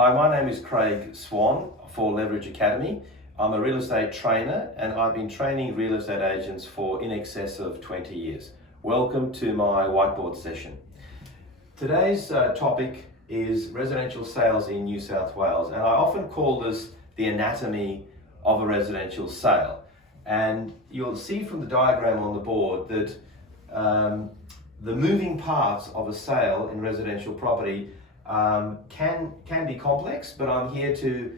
Hi, my name is Craig Swan for Leverage Academy. I'm a real estate trainer and I've been training real estate agents for in excess of 20 years. Welcome to my whiteboard session. Today's topic is residential sales in New South Wales, and I often call this the anatomy of a residential sale. And you'll see from the diagram on the board that the moving parts of a sale in residential property can be complex, but I'm here to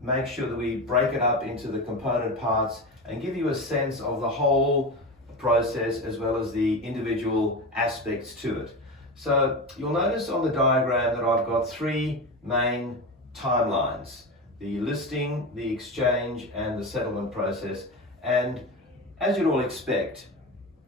make sure that we break it up into the component parts and give you a sense of the whole process as well as the individual aspects to it. So you'll notice on the diagram that I've got three main timelines: the listing, the exchange, and the settlement process. And as you'd all expect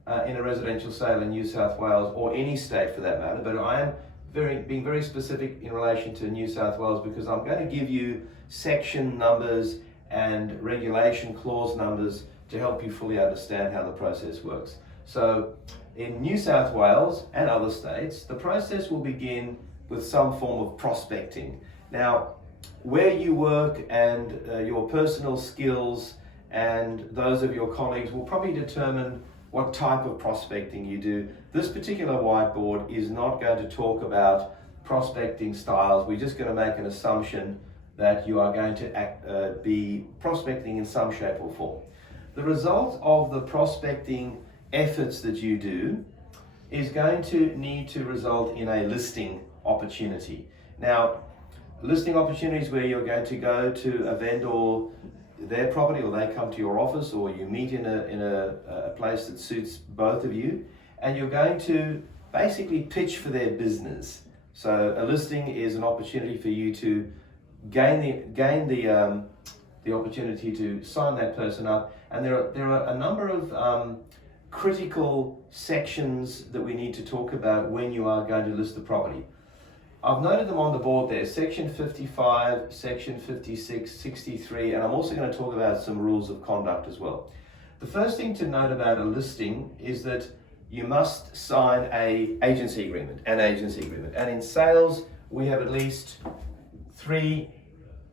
in a residential sale in New South Wales, or any state for that matter, but I am being very specific in relation to New South Wales because I'm going to give you section numbers and regulation clause numbers to help you fully understand how the process works. So in New South Wales and other states, the process will begin with some form of prospecting. Now, where you work and your personal skills and those of your colleagues will probably determine what type of prospecting you do. This particular whiteboard is not going to talk about prospecting styles. We're just going to make an assumption that you are going to be prospecting in some shape or form. The result of the prospecting efforts that you do is going to need to result in a listing opportunity. Now, listing opportunities where you're going to go to a vendor, their property, or they come to your office, or you meet in a place that suits both of you, and you're going to basically pitch for their business. So a listing is an opportunity for you to gain the opportunity to sign that person up, and there are a number of critical sections that we need to talk about when you are going to list the property. I've noted them on the board there: section 55, section 56, 63, and I'm also going to talk about some rules of conduct as well. The first thing to note about a listing is that you must sign an agency agreement. And in sales, we have at least three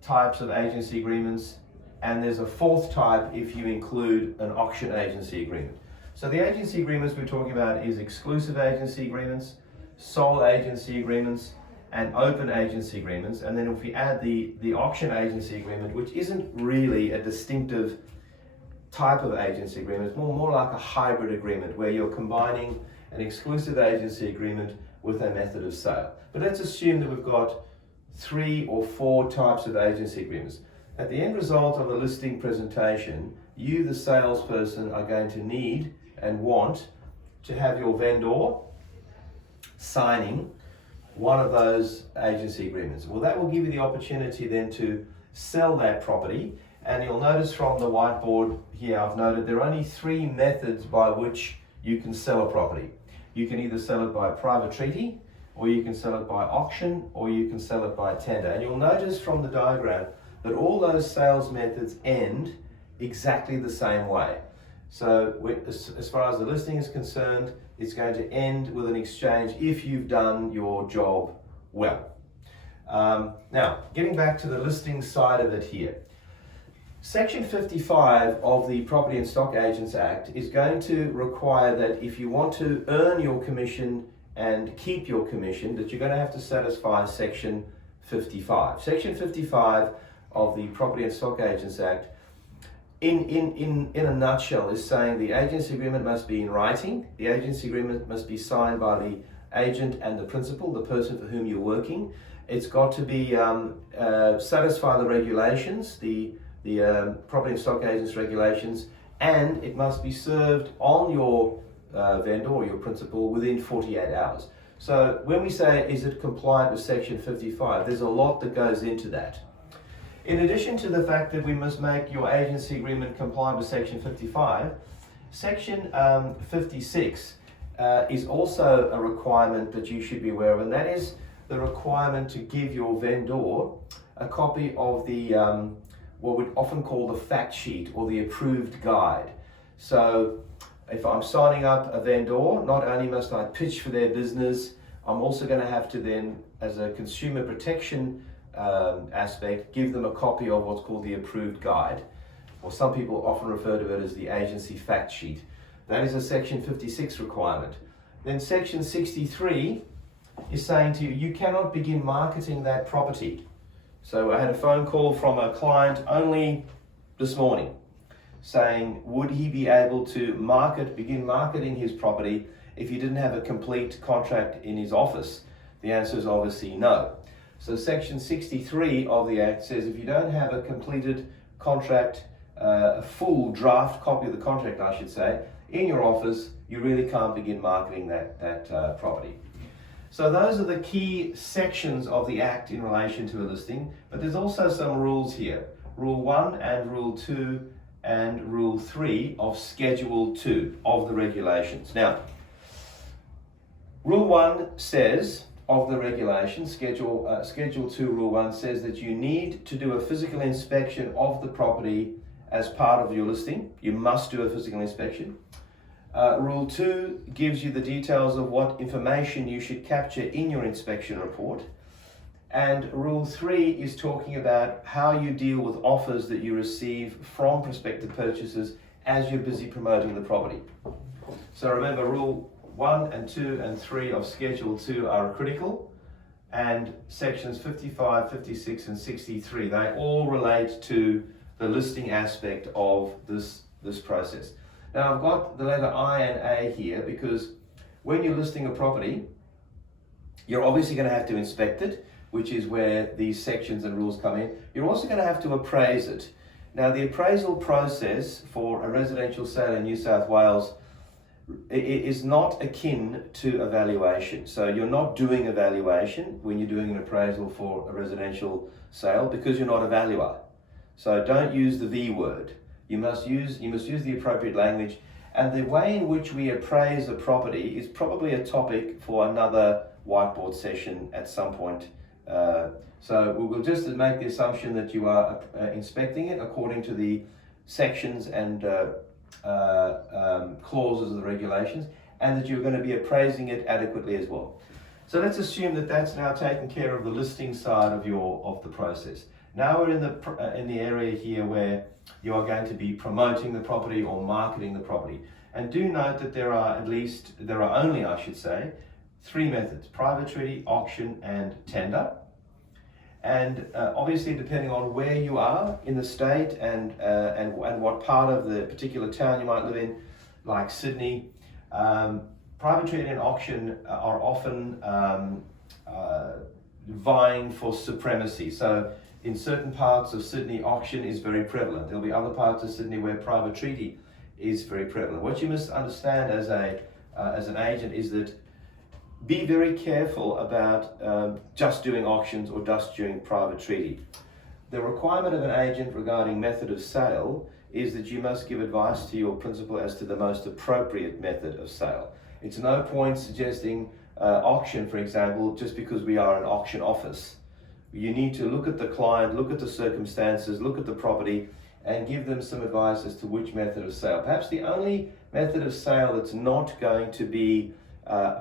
types of agency agreements, and there's a fourth type if you include an auction agency agreement. So the agency agreements we're talking about is exclusive agency agreements, sole agency agreements, and open agency agreements. And then if we add the auction agency agreement, which isn't really a distinctive type of agency agreement, it's more like a hybrid agreement where you're combining an exclusive agency agreement with a method of sale. But let's assume that we've got 3 or 4 types of agency agreements. At the end result of a listing presentation, you, the salesperson, are going to need and want to have your vendor signing one of those agency agreements. Well, that will give you the opportunity then to sell that property. And you'll notice from the whiteboard here, I've noted there are only 3 methods by which you can sell a property. You can either sell it by private treaty, or you can sell it by auction, or you can sell it by tender. And you'll notice from the diagram that all those sales methods end exactly the same way. So as far as the listing is concerned, it's going to end with an exchange if you've done your job well. Now, getting back to the listing side of it here. Section 55 of the Property and Stock Agents Act is going to require that if you want to earn your commission and keep your commission, that you're going to have to satisfy Section 55. Section 55 of the Property and Stock Agents Act in a nutshell is saying the agency agreement must be in writing, the agency agreement must be signed by the agent and the principal, the person for whom you're working. It's got to be satisfy the regulations, the Property and Stock Agents regulations, and it must be served on your vendor or your principal within 48 hours. So when we say, is it compliant with Section 55, there's a lot that goes into that. In addition to the fact that we must make your agency agreement compliant with Section 55, Section 56 is also a requirement that you should be aware of, and that is the requirement to give your vendor a copy of the what we'd often call the fact sheet or the approved guide. So if I'm signing up a vendor, not only must I pitch for their business, I'm also going to have to then, as a consumer protection aspect, give them a copy of what's called the approved guide, or some people often refer to it as the agency fact sheet. That is a Section 56 requirement. Then Section 63 is saying to you, you cannot begin marketing that property. So I had a phone call from a client only this morning saying, would he be able to begin marketing his property if he didn't have a complete contract in his office? The answer is obviously no. So Section 63 of the Act says if you don't have a completed contract, a full draft copy of the contract, I should say, in your office, you really can't begin marketing that property. So those are the key sections of the Act in relation to a listing, but there's also some rules here. Rule 1 and Rule 2 and Rule 3 of Schedule 2 of the regulations. Now, Rule 1 says of the regulations, Schedule 2 Rule 1 says that you need to do a physical inspection of the property as part of your listing. You must do a physical inspection. Rule 2 gives you the details of what information you should capture in your inspection report. And Rule 3 is talking about how you deal with offers that you receive from prospective purchasers as you're busy promoting the property. So remember, Rule 1 and 2 and 3 of Schedule 2 are critical, and Sections 55, 56 and 63, they all relate to the listing aspect of this process. Now I've got the letter I and A here because when you're listing a property, you're obviously going to have to inspect it, which is where these sections and rules come in. You're also going to have to appraise it. Now the appraisal process for a residential sale in New South Wales is not akin to evaluation. So you're not doing evaluation when you're doing an appraisal for a residential sale because you're not a valuer. So don't use the V word. You must use the appropriate language, and the way in which we appraise a property is probably a topic for another whiteboard session at some point. So we'll just make the assumption that you are inspecting it according to the sections and clauses of the regulations, and that you're going to be appraising it adequately as well. So let's assume that that's now taken care of the listing side of the process. Now we're in the area here where you are going to be promoting the property or marketing the property. And do note that there are only, I should say, 3 methods: private treaty, auction, and tender. And obviously, depending on where you are in the state and what part of the particular town you might live in, like Sydney, private treaty and auction are often vying for supremacy. So in certain parts of Sydney, auction is very prevalent. There'll be other parts of Sydney where private treaty is very prevalent. What you must understand as an agent is that be very careful about just doing auctions or just doing private treaty. The requirement of an agent regarding method of sale is that you must give advice to your principal as to the most appropriate method of sale. It's no point suggesting auction, for example, just because we are an auction office. You need to look at the client, look at the circumstances, look at the property, and give them some advice as to which method of sale. Perhaps the only method of sale that's not going to be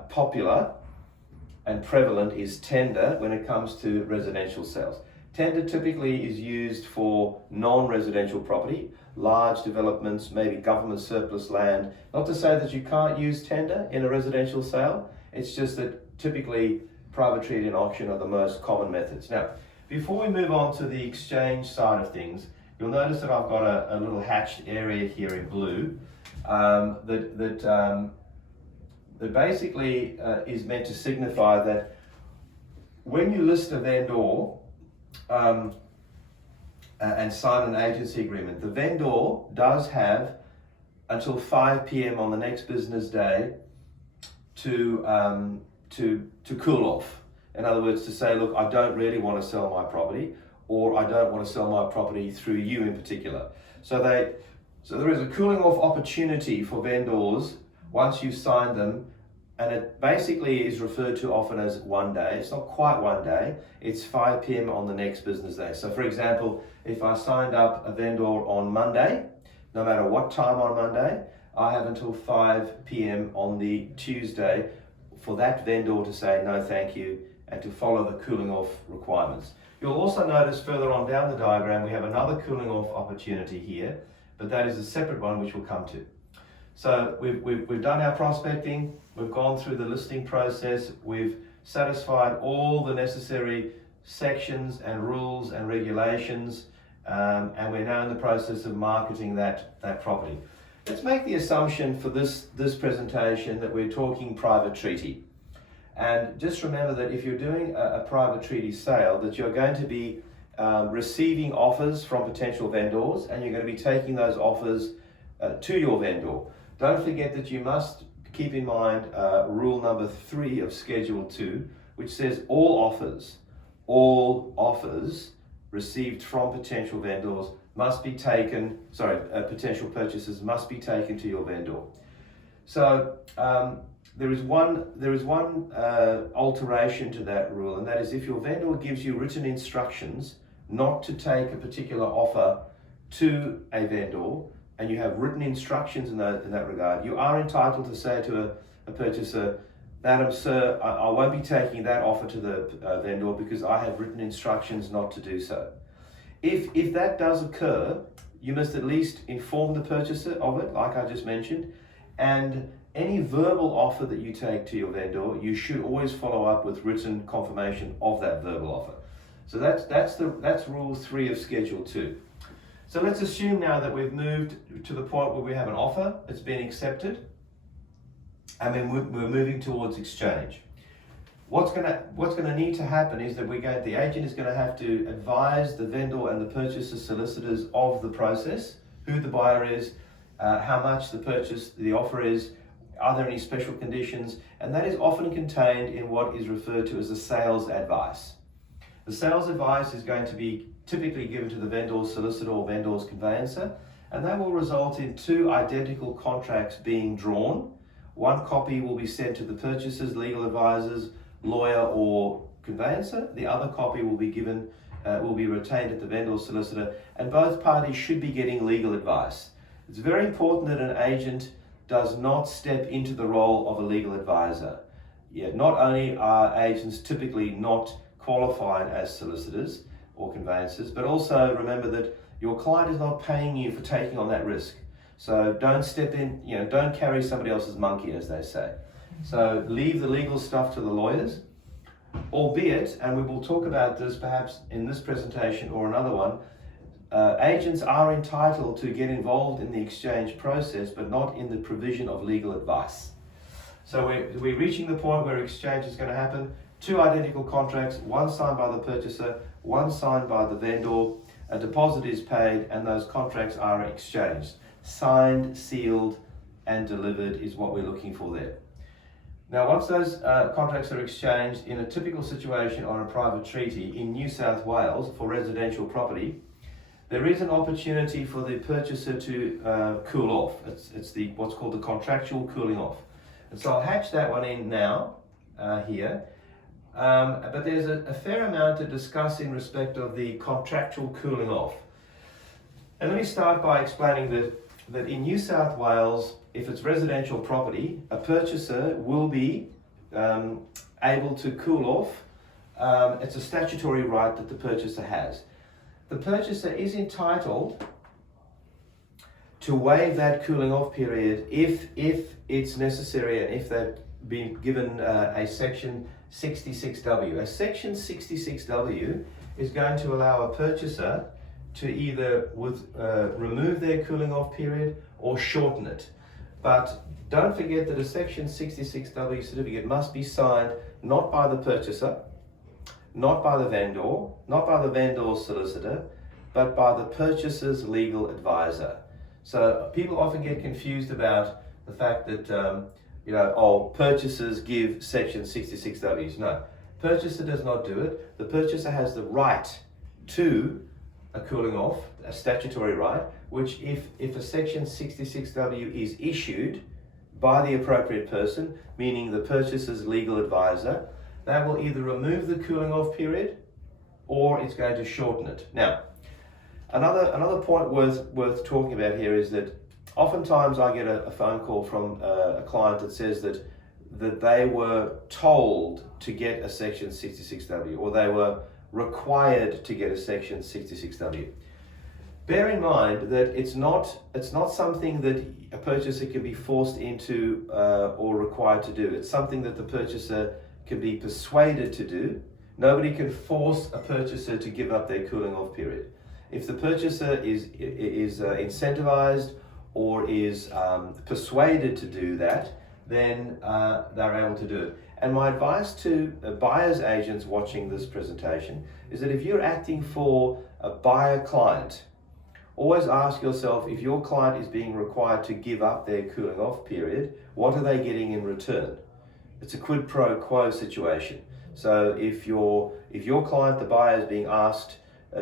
popular and prevalent is tender when it comes to residential sales. Tender typically is used for non-residential property, large developments, maybe government surplus land. Not to say that you can't use tender in a residential sale, it's just that typically private treaty and auction are the most common methods. Now, before we move on to the exchange side of things, you'll notice that I've got a little hatched area here in blue that basically is meant to signify that when you list a vendor and sign an agency agreement, the vendor does have until 5 p.m. on the next business day to cool off. In other words, to say, look, I don't really want to sell my property, or I don't want to sell my property through you in particular. So there is a cooling off opportunity for vendors once you've signed them, and it basically is referred to often as 1 day. It's not quite 1 day, it's 5 p.m. on the next business day. So for example, if I signed up a vendor on Monday, no matter what time on Monday, I have until 5 p.m. on the Tuesday for that vendor to say no thank you and to follow the cooling off requirements. You'll also notice further on down the diagram we have another cooling off opportunity here, but that is a separate one which we'll come to. So we've done our prospecting, we've gone through the listing process, we've satisfied all the necessary sections and rules and regulations, and we're now in the process of marketing that property. Let's make the assumption for this presentation that we're talking private treaty. And just remember that if you're doing a private treaty sale, that you're going to be receiving offers from potential vendors, and you're going to be taking those offers to your vendor. Don't forget that you must keep in mind rule number 3 of Schedule 2, which says all offers received from potential vendors must be taken, potential purchasers must be taken to your vendor. So there is one alteration to that rule, and that is if your vendor gives you written instructions not to take a particular offer to a vendor, and you have written instructions in that regard, you are entitled to say to a purchaser, "Madam, sir, I won't be taking that offer to the vendor because I have written instructions not to do so." If that does occur, you must at least inform the purchaser of it, like I just mentioned, and any verbal offer that you take to your vendor, you should always follow up with written confirmation of that verbal offer. So that's rule 3 of Schedule 2. So let's assume now that we've moved to the point where we have an offer, it's been accepted, and then we're moving towards exchange. What's going to need to happen is that the agent is going to have to advise the vendor and the purchaser solicitors of the process, who the buyer is, how much the offer is, are there any special conditions, and that is often contained in what is referred to as the sales advice. The sales advice is going to be typically given to the vendor's solicitor or vendor's conveyancer, and that will result in 2 identical contracts being drawn. One copy will be sent to the purchaser's legal advisors, lawyer or conveyancer. The other copy will be retained at the vendor's solicitor, and both parties should be getting legal advice. It's very important that an agent does not step into the role of a legal advisor. Not only are agents typically not qualified as solicitors or conveyancers, but also remember that your client is not paying you for taking on that risk. So don't step in, don't carry somebody else's monkey, as they say. So leave the legal stuff to the lawyers, albeit, and we will talk about this perhaps in this presentation or another one, agents are entitled to get involved in the exchange process, but not in the provision of legal advice. So we're reaching the point where exchange is going to happen. 2 identical contracts, one signed by the purchaser, one signed by the vendor, a deposit is paid, and those contracts are exchanged. Signed, sealed, and delivered is what we're looking for there. Now, once those contracts are exchanged, in a typical situation on a private treaty in New South Wales for residential property, there is an opportunity for the purchaser to cool off. It's what's called the contractual cooling off. And so I'll hatch that one in now, here. But there's a fair amount to discuss in respect of the contractual cooling off. And let me start by explaining that in New South Wales, if it's residential property, a purchaser will be able to cool off. It's a statutory right that the purchaser has. The purchaser is entitled to waive that cooling off period if it's necessary and if they've been given a Section 66W. A Section 66W is going to allow a purchaser to either remove their cooling off period or shorten it. But don't forget that a Section 66W certificate must be signed not by the purchaser, not by the vendor, not by the vendor's solicitor, but by the purchaser's legal advisor. So people often get confused about the fact that purchasers give Section 66Ws. No, purchaser does not do it. The purchaser has the right to a cooling off, a statutory right, which if a Section 66W is issued by the appropriate person, meaning the purchaser's legal advisor, that will either remove the cooling off period or it's going to shorten it. Now, another point worth talking about here is that oftentimes I get a phone call from a client that says that they were told to get a Section 66W, or they were required to get a Section 66W. Bear in mind that it's not something that a purchaser can be forced into or required to do. It's something that the purchaser can be persuaded to do. Nobody can force a purchaser to give up their cooling off period. If the purchaser is incentivized or is persuaded to do that, then they're able to do it. And my advice to buyer's agents watching this presentation is that if you're acting for a buyer client, always ask yourself, if your client is being required to give up their cooling off period, what are they getting in return? It's a quid pro quo situation. So if your client, the buyer, is being asked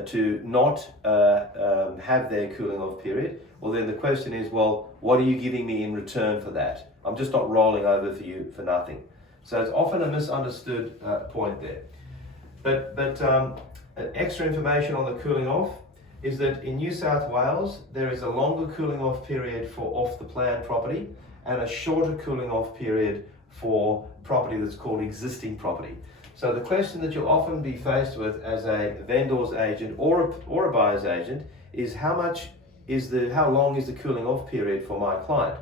to not have their cooling off period, well then the question is, well, what are you giving me in return for that? I'm just not rolling over for you for nothing. So it's often a misunderstood point there. But extra information on the cooling off is that in New South Wales, there is a longer cooling off period for off the plan property and a shorter cooling off period for property that's called existing property. So the question that you'll often be faced with as a vendor's agent or a buyer's agent is how long is the cooling off period for my client?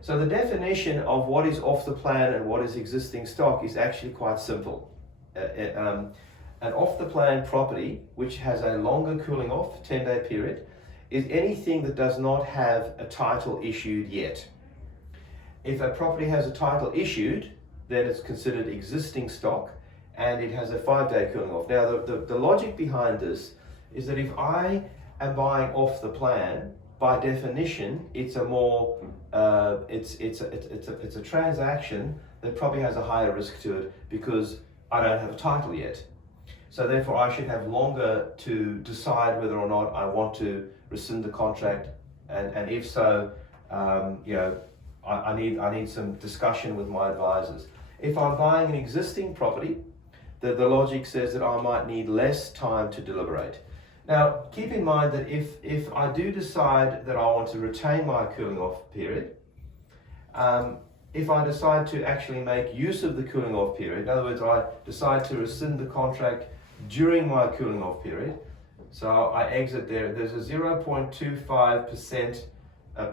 So the definition of what is off the plan and what is existing stock is actually quite simple. An off the plan property, which has a longer cooling off, 10-day period, is anything that does not have a title issued yet. If a property has a title issued, then it's considered existing stock and it has a 5-day cooling off. Now the logic behind this is that if I am buying off the plan, by definition, it's a more it's a transaction that probably has a higher risk to it because I don't have a title yet. So therefore, I should have longer to decide whether or not I want to rescind the contract, and if so, I need some discussion with my advisors. If I'm buying an existing property, the logic says that I might need less time to deliberate. Now, keep in mind that if I do decide that I want to retain my cooling off period, if I decide to actually make use of the cooling off period, in other words, I decide to rescind the contract during my cooling off period, so I exit there's a 0.25%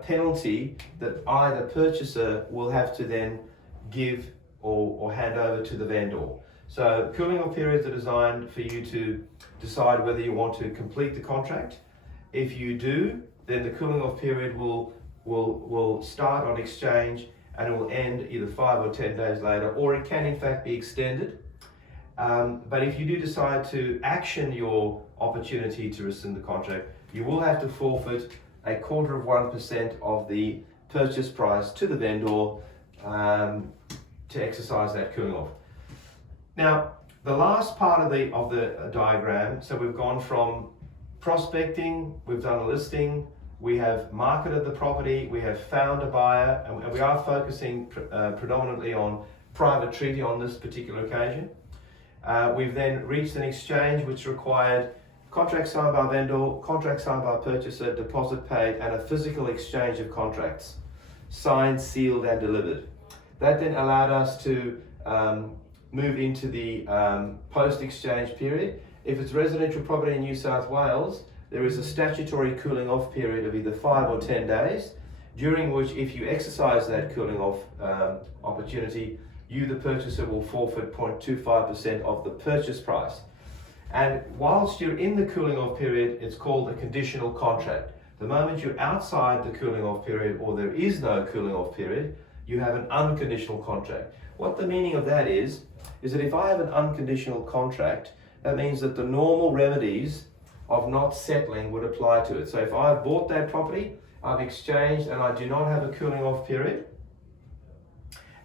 penalty that I, the purchaser, will have to then give or hand over to the vendor. So cooling off periods are designed for you to decide whether you want to complete the contract. If you do, then the cooling off period will start on exchange and it will end either 5 or 10 days later, or it can in fact be extended. But if you do decide to action your opportunity to rescind the contract, you will have to forfeit 0.25% of the purchase price to the vendor to exercise that cooling off. Now, the last part of the diagram, so we've gone from prospecting, we've done a listing, we have marketed the property, we have found a buyer, and we are focusing predominantly on private treaty on this particular occasion. We've then reached an exchange which required contract signed by vendor, contract signed by purchaser, deposit paid, and a physical exchange of contracts, signed, sealed, and delivered. That then allowed us to move into the post-exchange period. If it's residential property in New South Wales, there is a statutory cooling off period of either 5 or 10 days, during which if you exercise that cooling off opportunity, you, the purchaser, will forfeit 0.25% of the purchase price. And whilst you're in the cooling off period, it's called a conditional contract. The moment you're outside the cooling off period, or there is no cooling off period, you have an unconditional contract. What the meaning of that is that if I have an unconditional contract, that means that the normal remedies of not settling would apply to it. So if I've bought that property, I've exchanged, and I do not have a cooling off period,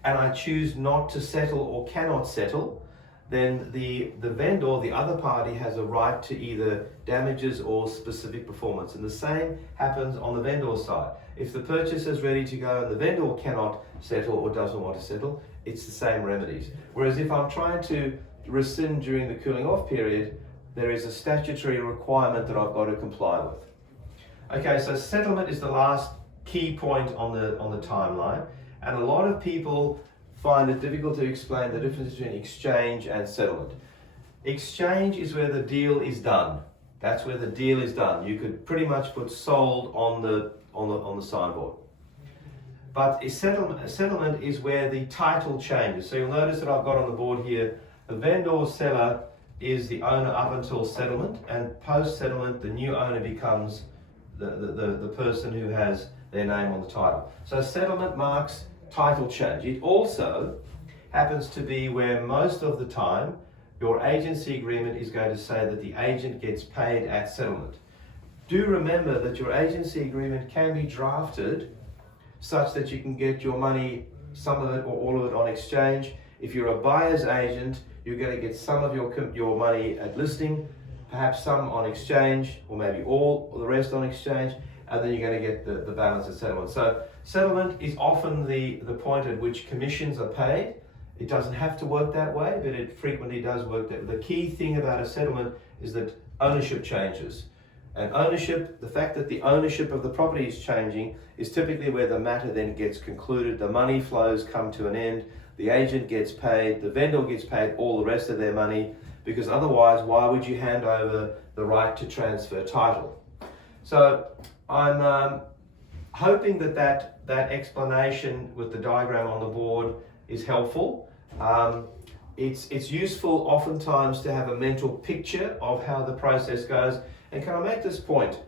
and I choose not to settle or cannot settle, then the vendor, the other party, has a right to either damages or specific performance. And the same happens on the vendor side. If the purchaser is ready to go and the vendor cannot settle or doesn't want to settle, it's the same remedies. Whereas if I'm trying to rescind during the cooling off period, there is a statutory requirement that I've got to comply with. Okay, so settlement is the last key point on the timeline, and a lot of people find it difficult to explain the difference between exchange and settlement. Exchange is where the deal is done. That's where the deal is done. You could pretty much put sold on the signboard. But a settlement is where the title changes. So you'll notice that I've got on the board here, the vendor seller is the owner up until settlement, and post settlement the new owner becomes the person who has their name on the title. So settlement marks title change. It also happens to be where most of the time your agency agreement is going to say that the agent gets paid at settlement. Do remember that your agency agreement can be drafted such that you can get your money, some of it or all of it, on exchange. If you're a buyer's agent, you're going to get some of your money at listing, perhaps some on exchange, or maybe all or the rest on exchange, and then you're going to get the balance at settlement. So settlement is often the point at which commissions are paid. It doesn't have to work that way, but it frequently does work that way. The key thing about a settlement is that ownership changes. And ownership, the fact that the ownership of the property is changing, is typically where the matter then gets concluded. The money flows come to an end, the agent gets paid, the vendor gets paid all the rest of their money, because otherwise, why would you hand over the right to transfer title? So I'm hoping that explanation with the diagram on the board is helpful. It's useful oftentimes to have a mental picture of how the process goes. And can I make this point?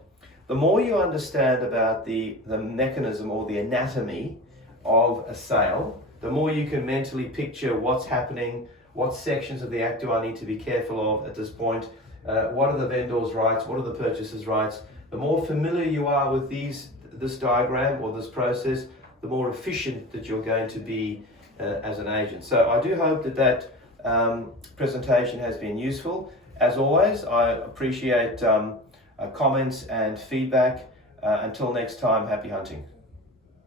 The more you understand about the mechanism or the anatomy of a sale, the more you can mentally picture what's happening, what sections of the act do I need to be careful of at this point, what are the vendor's rights, what are the purchaser's rights. The more familiar you are with this diagram or this process, the more efficient that you're going to be as an agent. So I do hope that presentation has been useful. As always, I appreciate comments and feedback. Until next time, happy hunting.